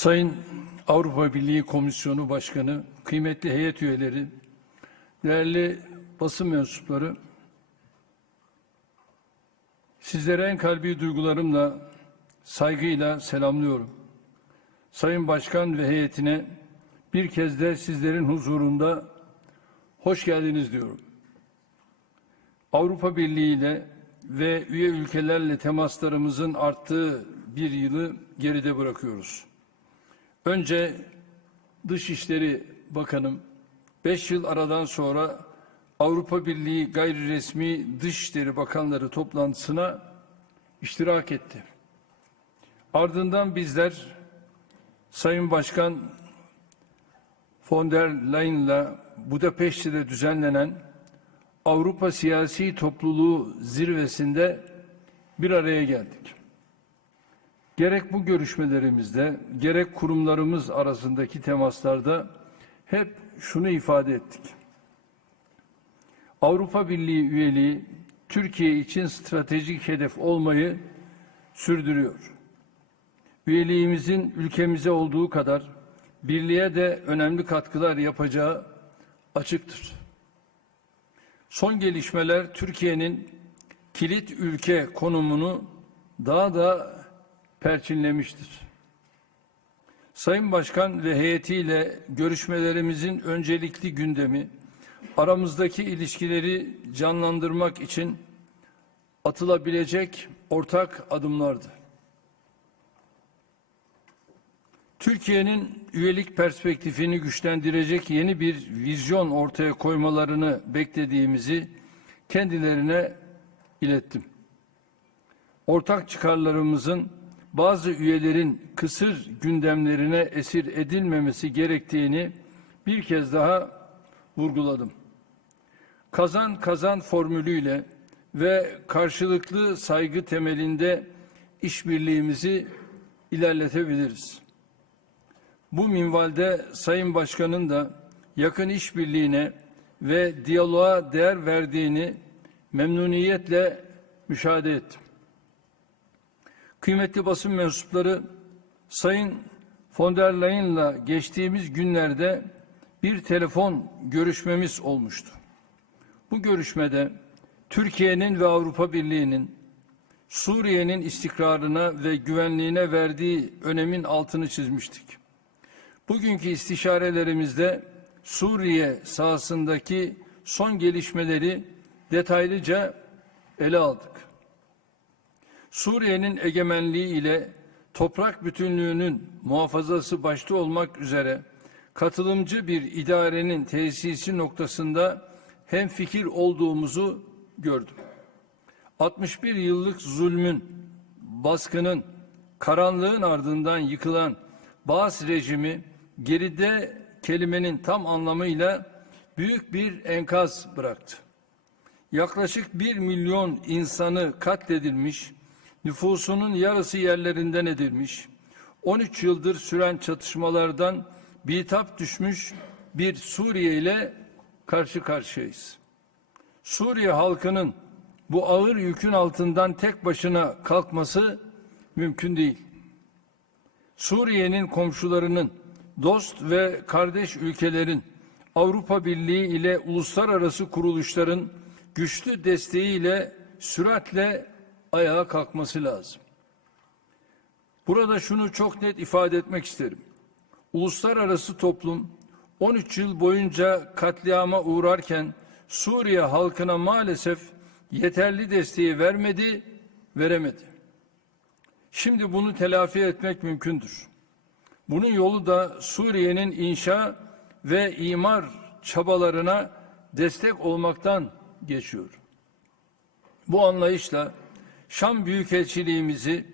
Sayın Avrupa Birliği Komisyonu Başkanı, kıymetli heyet üyeleri, değerli basın mensupları, sizlere en kalbi duygularımla, saygıyla selamlıyorum. Sayın Başkan ve heyetine bir kez de sizlerin huzurunda hoş geldiniz diyorum. Avrupa Birliği ile ve üye ülkelerle temaslarımızın arttığı bir yılı geride bırakıyoruz. Önce Dışişleri Bakanım 5 yıl aradan sonra Avrupa Birliği gayri resmi Dışişleri Bakanları toplantısına iştirak etti. Ardından bizler Sayın Başkan von der Leyen'la Budapeşte'de düzenlenen Avrupa Siyasi Topluluğu zirvesinde bir araya geldik. Gerek bu görüşmelerimizde, gerek kurumlarımız arasındaki temaslarda hep şunu ifade ettik. Avrupa Birliği üyeliği Türkiye için stratejik hedef olmayı sürdürüyor. Üyeliğimizin ülkemize olduğu kadar birliğe de önemli katkılar yapacağı açıktır. Son gelişmeler Türkiye'nin kilit ülke konumunu daha da perçinlemiştir. Sayın Başkan ve heyetiyle görüşmelerimizin öncelikli gündemi aramızdaki ilişkileri canlandırmak için atılabilecek ortak adımlardı. Türkiye'nin üyelik perspektifini güçlendirecek yeni bir vizyon ortaya koymalarını beklediğimizi kendilerine ilettim. Ortak çıkarlarımızın bazı üyelerin kısır gündemlerine esir edilmemesi gerektiğini bir kez daha vurguladım. Kazan kazan formülüyle ve karşılıklı saygı temelinde işbirliğimizi ilerletebiliriz. Bu minvalde Sayın Başkan'ın da yakın işbirliğine ve diyaloğa değer verdiğini memnuniyetle müşahede ettim. Kıymetli basın mensupları Sayın von der Leyen'la geçtiğimiz günlerde bir telefon görüşmemiz olmuştu. Bu görüşmede Türkiye'nin ve Avrupa Birliği'nin Suriye'nin istikrarına ve güvenliğine verdiği önemin altını çizmiştik. Bugünkü istişarelerimizde Suriye sahasındaki son gelişmeleri detaylıca ele aldık. Suriye'nin egemenliği ile toprak bütünlüğünün muhafazası başta olmak üzere katılımcı bir idarenin tesisi noktasında hem fikir olduğumuzu gördüm. 61 yıllık zulmün, baskının, karanlığın ardından yıkılan Baas rejimi geride kelimenin tam anlamıyla büyük bir enkaz bıraktı. Yaklaşık bir milyon insanı katledilmiş, nüfusunun yarısı yerlerinden edilmiş, 13 yıldır süren çatışmalardan bitap düşmüş bir Suriye ile karşı karşıyayız. Suriye halkının bu ağır yükün altından tek başına kalkması mümkün değil. Suriye'nin komşularının, dost ve kardeş ülkelerin, Avrupa Birliği ile uluslararası kuruluşların güçlü desteğiyle süratle ayağa kalkması lazım. Burada şunu çok net ifade etmek isterim. Uluslararası toplum 13 yıl boyunca katliama uğrarken Suriye halkına maalesef yeterli desteği vermedi, veremedi. Şimdi bunu telafi etmek mümkündür. Bunun yolu da Suriye'nin inşa ve imar çabalarına destek olmaktan geçiyor. Bu anlayışla Şam Büyükelçiliğimizi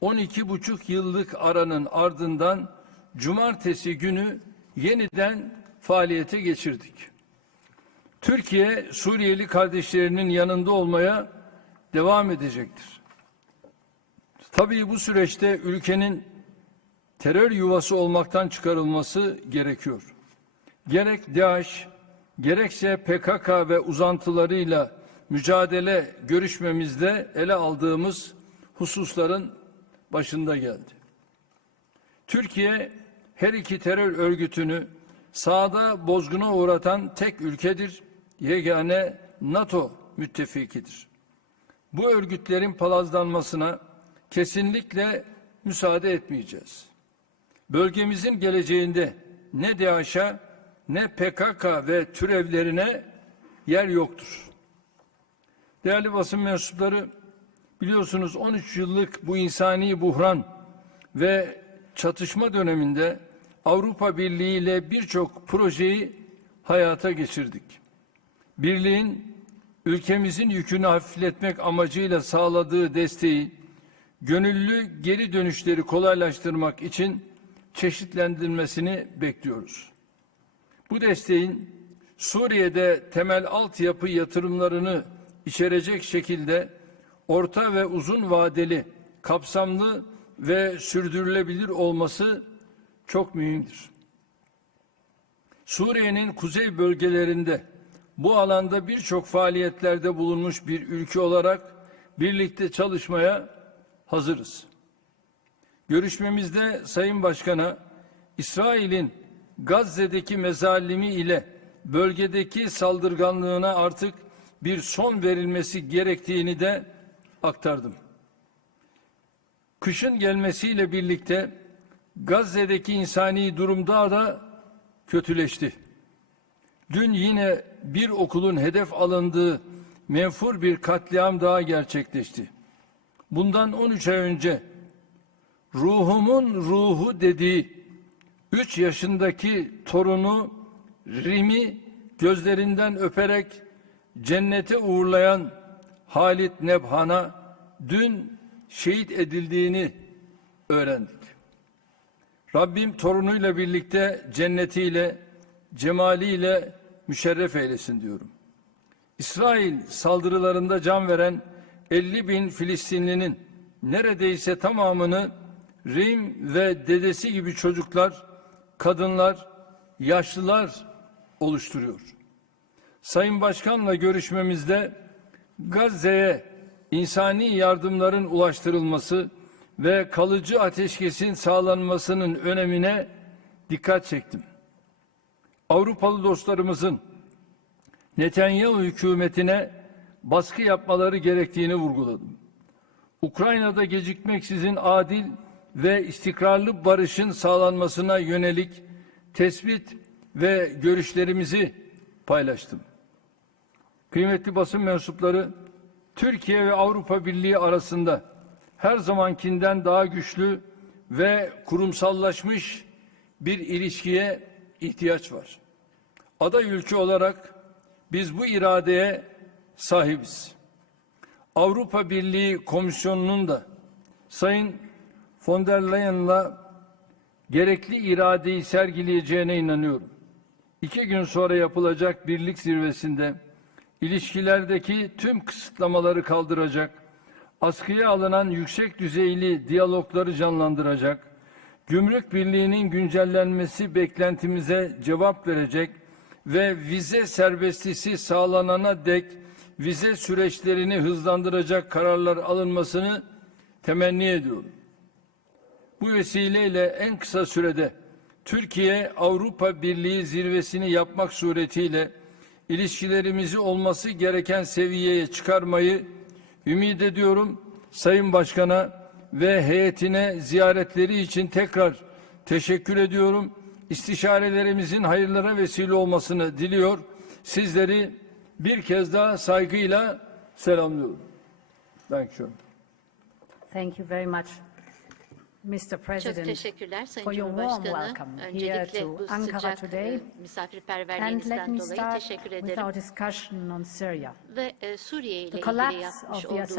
12 buçuk yıllık aranın ardından cumartesi günü yeniden faaliyete geçirdik. Türkiye Suriyeli kardeşlerinin yanında olmaya devam edecektir. Tabii bu süreçte ülkenin terör yuvası olmaktan çıkarılması gerekiyor. Gerek DAEŞ, gerekse PKK ve uzantılarıyla mücadele görüşmemizde ele aldığımız hususların başında geldi. Türkiye her iki terör örgütünü sahada bozguna uğratan tek ülkedir. Yegane NATO müttefikidir. Bu örgütlerin palazlanmasına kesinlikle müsaade etmeyeceğiz. Bölgemizin geleceğinde ne DAEŞ'a ne PKK ve türevlerine yer yoktur. Değerli basın mensupları, biliyorsunuz 13 yıllık bu insani buhran ve çatışma döneminde Avrupa Birliği ile birçok projeyi hayata geçirdik. Birliğin ülkemizin yükünü hafifletmek amacıyla sağladığı desteği gönüllü geri dönüşleri kolaylaştırmak için çeşitlendirilmesini bekliyoruz. Bu desteğin Suriye'de temel altyapı yatırımlarını içerecek şekilde orta ve uzun vadeli, kapsamlı ve sürdürülebilir olması çok mühimdir. Suriye'nin kuzey bölgelerinde bu alanda birçok faaliyetlerde bulunmuş bir ülke olarak birlikte çalışmaya hazırız. Görüşmemizde Sayın Başkan'a İsrail'in Gazze'deki mezalimi ile bölgedeki saldırganlığına artık bir son verilmesi gerektiğini de aktardım. Kışın gelmesiyle birlikte Gazze'deki insani durum daha da kötüleşti. Dün yine bir okulun hedef alındığı menfur bir katliam daha gerçekleşti. Bundan 13 ay önce ruhumun ruhu dediği 3 yaşındaki torunu Rim'i gözlerinden öperek cennete uğurlayan Halit Nebhan'a dün şehit edildiğini öğrendik. Rabbim torunuyla birlikte cennetiyle, cemaliyle müşerref eylesin diyorum. İsrail saldırılarında can veren 50 bin Filistinlinin neredeyse tamamını Rim ve dedesi gibi çocuklar, kadınlar, yaşlılar oluşturuyor. Sayın Başkan'la görüşmemizde Gazze'ye insani yardımların ulaştırılması ve kalıcı ateşkesin sağlanmasının önemine dikkat çektim. Avrupalı dostlarımızın Netanyahu hükümetine baskı yapmaları gerektiğini vurguladım. Ukrayna'da gecikmeksizin adil ve istikrarlı barışın sağlanmasına yönelik tespit ve görüşlerimizi paylaştım. Kıymetli basın mensupları, Türkiye ve Avrupa Birliği arasında her zamankinden daha güçlü ve kurumsallaşmış bir ilişkiye ihtiyaç var. Aday ülke olarak biz bu iradeye sahibiz. Avrupa Birliği Komisyonu'nun da Sayın von der Leyen'la gerekli iradeyi sergileyeceğine inanıyorum. İki gün sonra yapılacak birlik zirvesinde ilişkilerdeki tüm kısıtlamaları kaldıracak, askıya alınan yüksek düzeyli diyalogları canlandıracak, gümrük birliğinin güncellenmesi beklentimize cevap verecek ve vize serbestisi sağlanana dek vize süreçlerini hızlandıracak kararlar alınmasını temenni ediyorum. Bu vesileyle en kısa sürede Türkiye Avrupa Birliği zirvesini yapmak suretiyle ilişkilerimizi olması gereken seviyeye çıkarmayı ümit ediyorum. Sayın Başkan'a ve heyetine ziyaretleri için tekrar teşekkür ediyorum. İstişarelerimizin hayırlara vesile olmasını diliyor. Sizleri bir kez daha saygıyla selamlıyorum. Thank you. Thank you very much, Mr. Çok President, teşekkürler Sayın for your warm Cumhurbaşkanı. welcome here Öncelikle to bu Ankara sıcak today. e, And let misafirperverliğinizden me dolayı start teşekkür with ederim. our discussion on Syria. Ve e, Suriye ile ilgili yapmış olduğumuz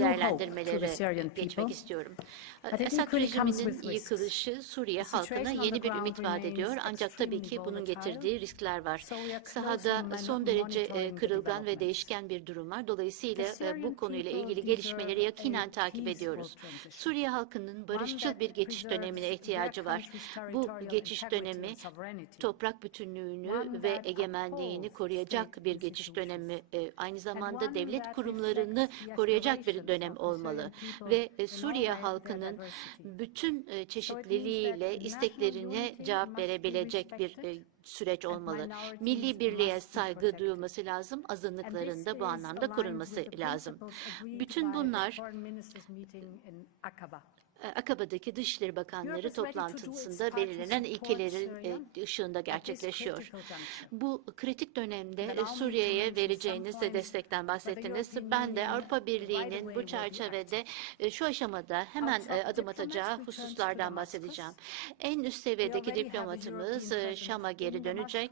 değerlendirmelere geçmek istiyorum. Esad rejiminin yıkılışı Suriye halkına yeni bir ümit vaat ediyor ancak tabii ki bunun getirdiği riskler var. Sahada son derece e, kırılgan ve değişken bir durum var. Dolayısıyla e, bu konuyla ilgili gelişmeleri yakinen takip ediyoruz. Suriye halkının barışçıl bir geçiş dönemine ihtiyacı var. Bu geçiş dönemi toprak bütünlüğünü ve egemenliğini koruyacak bir geçiş institutions dönemi e, aynı zamanda devlet kurumlarını koruyacak bir dönem olmalı ve e, Suriye halkının bütün e, çeşitliliğiyle isteklerine cevap verebilecek bir süreç olmalı. Milli birliğe saygı duyulması lazım, azınlıkların da bu anlamda korunması lazım. Bütün bunlar Akaba'daki Dışişleri Bakanları toplantısında belirlenen ilkelerin e, ışığında gerçekleşiyor. Bu kritik dönemde e, Suriye'ye vereceğiniz de destekten bahsettiniz. Ben de Avrupa Birliği'nin bu çerçevede e, şu aşamada hemen e, adım atacağı hususlardan bahsedeceğim. En üst seviyedeki diplomatımız e, Şam'a geri dönecek.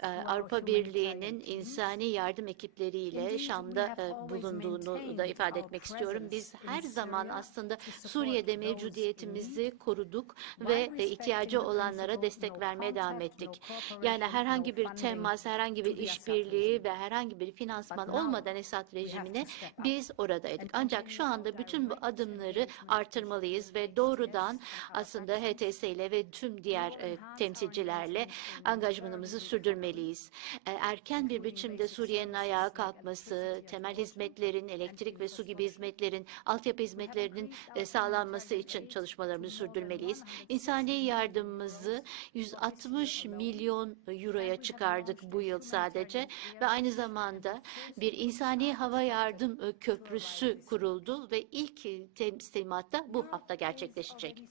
E, Avrupa Birliği'nin insani yardım ekipleriyle Şam'da e, bulunduğunu da ifade etmek istiyorum. Biz her zaman aslında Suriye'de mevcudiyetimizi koruduk ve e, ihtiyacı olanlara destek vermeye devam ettik. Yani herhangi bir temas, herhangi bir işbirliği ve herhangi bir finansman olmadan Esad rejimine biz oradaydık. Ancak şu anda bütün bu adımları artırmalıyız ve doğrudan aslında HTS ile ve tüm diğer e, temsilcilerle angajmanımızı sürdürmeliyiz. E, erken bir biçimde Suriye'nin ayağa kalkması, temel hizmetlerin, elektrik ve su gibi hizmetlerin, altyapı hizmetlerinin e, sağlanması için çalışmalarımızı sürdürmeliyiz. İnsani yardımımızı 160 milyon euroya çıkardık bu yıl sadece ve aynı zamanda bir insani hava yardım köprüsü kuruldu ve ilk teslimatta bu hafta gerçekleşecek.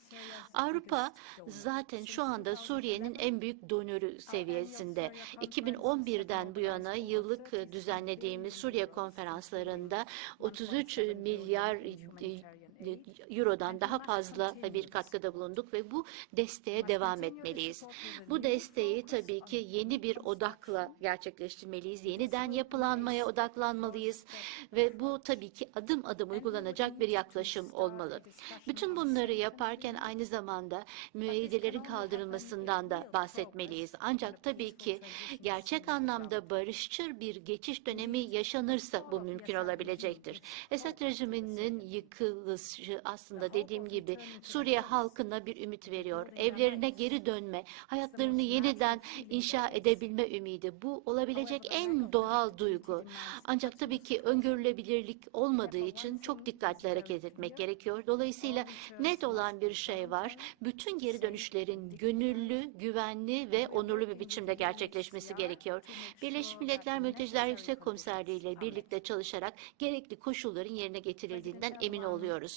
Avrupa zaten şu anda Suriye'nin en büyük donörü seviyesinde. 2011'den bu yana yıllık düzenlediğimiz Suriye konferanslarında 33 milyar Euro'dan daha fazla bir katkıda bulunduk ve bu desteğe devam etmeliyiz. Bu desteği tabii ki yeni bir odakla gerçekleştirmeliyiz. Yeniden yapılanmaya odaklanmalıyız ve bu tabii ki adım adım uygulanacak bir yaklaşım olmalı. Bütün bunları yaparken aynı zamanda müeyyidelerin kaldırılmasından da bahsetmeliyiz. Ancak tabii ki gerçek anlamda barışçıl bir geçiş dönemi yaşanırsa bu mümkün olabilecektir. Esad rejiminin yıkılışı aslında dediğim gibi Suriye halkına bir ümit veriyor. Evlerine geri dönme, hayatlarını yeniden inşa edebilme ümidi. Bu olabilecek en doğal duygu. Ancak tabii ki öngörülebilirlik olmadığı için çok dikkatli hareket etmek gerekiyor. Dolayısıyla net olan bir şey var. Bütün geri dönüşlerin gönüllü, güvenli ve onurlu bir biçimde gerçekleşmesi gerekiyor. Birleşmiş Milletler Mülteciler Yüksek Komiserliği ile birlikte çalışarak gerekli koşulların yerine getirildiğinden emin oluyoruz.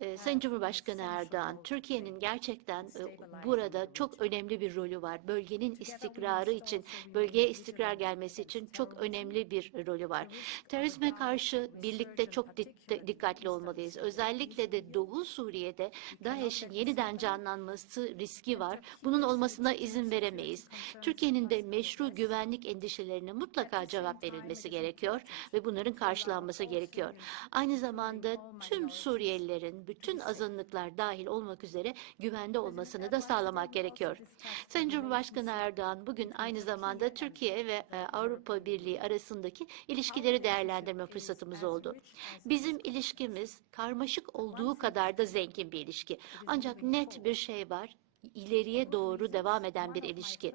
Ee, Sayın Cumhurbaşkanı Erdoğan, Türkiye'nin gerçekten e, burada çok önemli bir rolü var. Bölgenin istikrarı için, bölgeye istikrar gelmesi için çok önemli bir rolü var. Terörizme karşı birlikte çok dik- dikkatli olmalıyız. Özellikle de Doğu Suriye'de DAEŞ'in yeniden canlanması riski var. Bunun olmasına izin veremeyiz. Türkiye'nin de meşru güvenlik endişelerine mutlaka cevap verilmesi gerekiyor ve bunların karşılanması gerekiyor. Aynı zamanda tüm Suriyelilerin, bütün azınlıklar dahil olmak üzere güvende olmasını da sağlamak gerekiyor. Sayın Cumhurbaşkanı Erdoğan bugün aynı zamanda Türkiye ve e, Avrupa Birliği arasındaki ilişkileri değerlendirme fırsatımız oldu. Bizim ilişkimiz karmaşık olduğu kadar da zengin bir ilişki. Ancak net bir şey var ileriye doğru devam eden bir ilişki.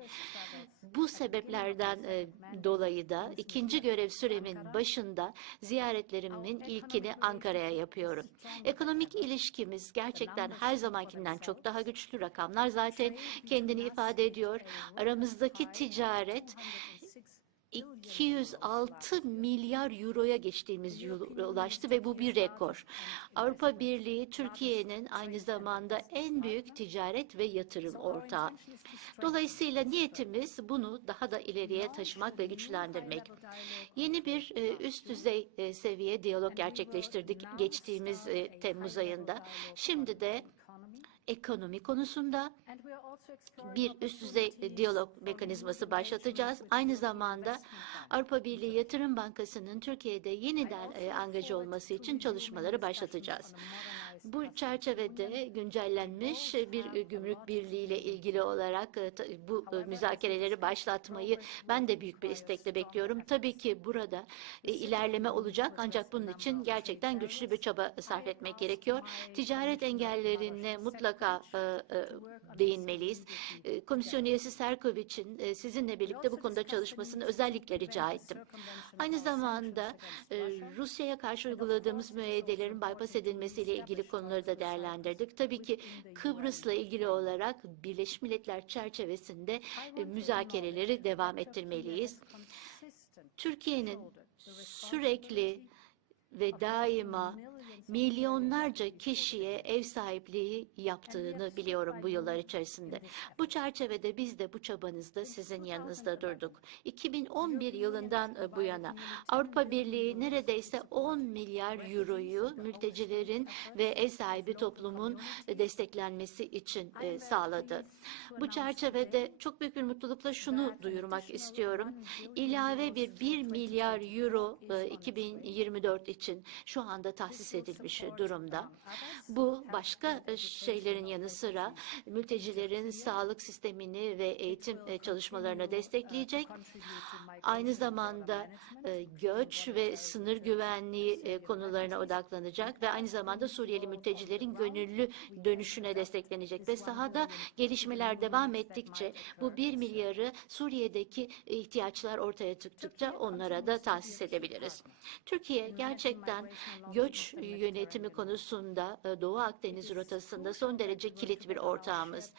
Bu sebeplerden e, dolayı da ikinci görev süremin başında ziyaretlerimin ilkini Ankara'ya yapıyorum. Ekonomik ilişkimiz gerçekten her zamankinden çok daha güçlü rakamlar zaten kendini ifade ediyor. Aramızdaki ticaret 206 milyar euroya geçtiğimiz yıl ulaştı ve bu bir rekor. Avrupa Birliği Türkiye'nin aynı zamanda en büyük ticaret ve yatırım ortağı. Dolayısıyla niyetimiz bunu daha da ileriye taşımak ve güçlendirmek. Yeni bir e, üst düzey e, seviye diyalog gerçekleştirdik geçtiğimiz e, Temmuz ayında. Şimdi de ekonomi konusunda bir üst düzey diyalog mekanizması başlatacağız. Aynı zamanda Avrupa Birliği Yatırım Bankası'nın Türkiye'de yeniden e, angaja olması için çalışmaları başlatacağız. Bu çerçevede güncellenmiş bir gümrük birliği ile ilgili olarak e, bu e, müzakereleri başlatmayı ben de büyük bir istekle bekliyorum. Tabii ki burada e, ilerleme olacak ancak bunun için gerçekten güçlü bir çaba sarf etmek gerekiyor. Ticaret engellerine mutlaka e, e, değinmeliyiz. E, Komisyon üyesi Serkovic'in e, sizinle birlikte bu konuda çalışmasını özellikle rica ettim. Aynı zamanda e, Rusya'ya karşı uyguladığımız müeyyidelerin bypass edilmesiyle ilgili konuları da değerlendirdik. Tabii ki Kıbrıs'la ilgili olarak Birleşmiş Milletler çerçevesinde e, müzakereleri devam ettirmeliyiz. Türkiye'nin sürekli ve daima milyonlarca kişiye ev sahipliği yaptığını biliyorum bu yıllar içerisinde. Bu çerçevede biz de bu çabanızda sizin yanınızda durduk. 2011 yılından e, bu yana Avrupa Birliği neredeyse 10 milyar euroyu mültecilerin ve ev sahibi toplumun e, desteklenmesi için e, sağladı. Bu çerçevede çok büyük bir mutlulukla şunu duyurmak istiyorum. İlave bir 1 milyar euro e, 2024 için şu anda tahsis edilmiş durumda. Bu başka e, şeylerin yanı sıra mültecilerin sağlık sistemini ve eğitim e, çalışmalarını destekleyecek. Aynı zamanda e, göç ve sınır güvenliği e, konularına odaklanacak ve aynı zamanda Suriyeli mültecilerin gönüllü dönüşüne desteklenecek ve sahada gelişmeler devam ettikçe bu 1 milyarı Suriye'deki ihtiyaçlar ortaya çıktıkça onlara da tahsis edebiliriz. Türkiye gerçekten göç yönetimi konusunda e, Doğu Akdeniz rotasında son derece kilit bir ortağımız.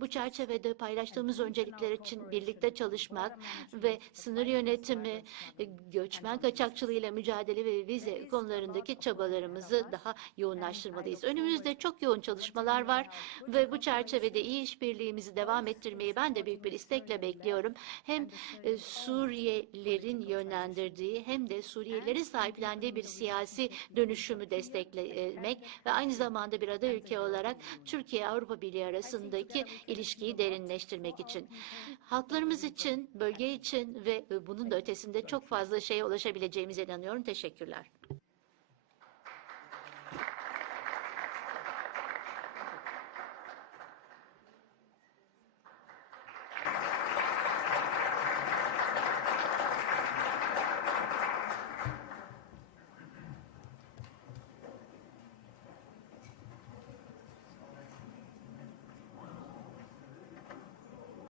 Bu çerçevede paylaştığımız öncelikler için birlikte çalışmak ve sınır yönetimi, e, göçmen kaçakçılığıyla mücadele ve vize konularındaki çabalarımızı daha yoğunlaştırmalıyız. Önümüzde çok yoğun çalışmalar var ve bu çerçevede iyi işbirliğimizi devam ettirmeyi ben de büyük bir istekle bekliyorum. Hem e, Suriyelilerin yönlendirdiği hem de Suriyelilerin sahiplendiği bir siyasi dönüşümü desteklemek ve aynı zamanda bir aday ülke olarak Türkiye Avrupa Birliği arasındaki ilişkiyi derinleştirmek için. Halklarımız için, bölge için ve bunun da ötesinde çok fazla şeye ulaşabileceğimize inanıyorum. Teşekkürler.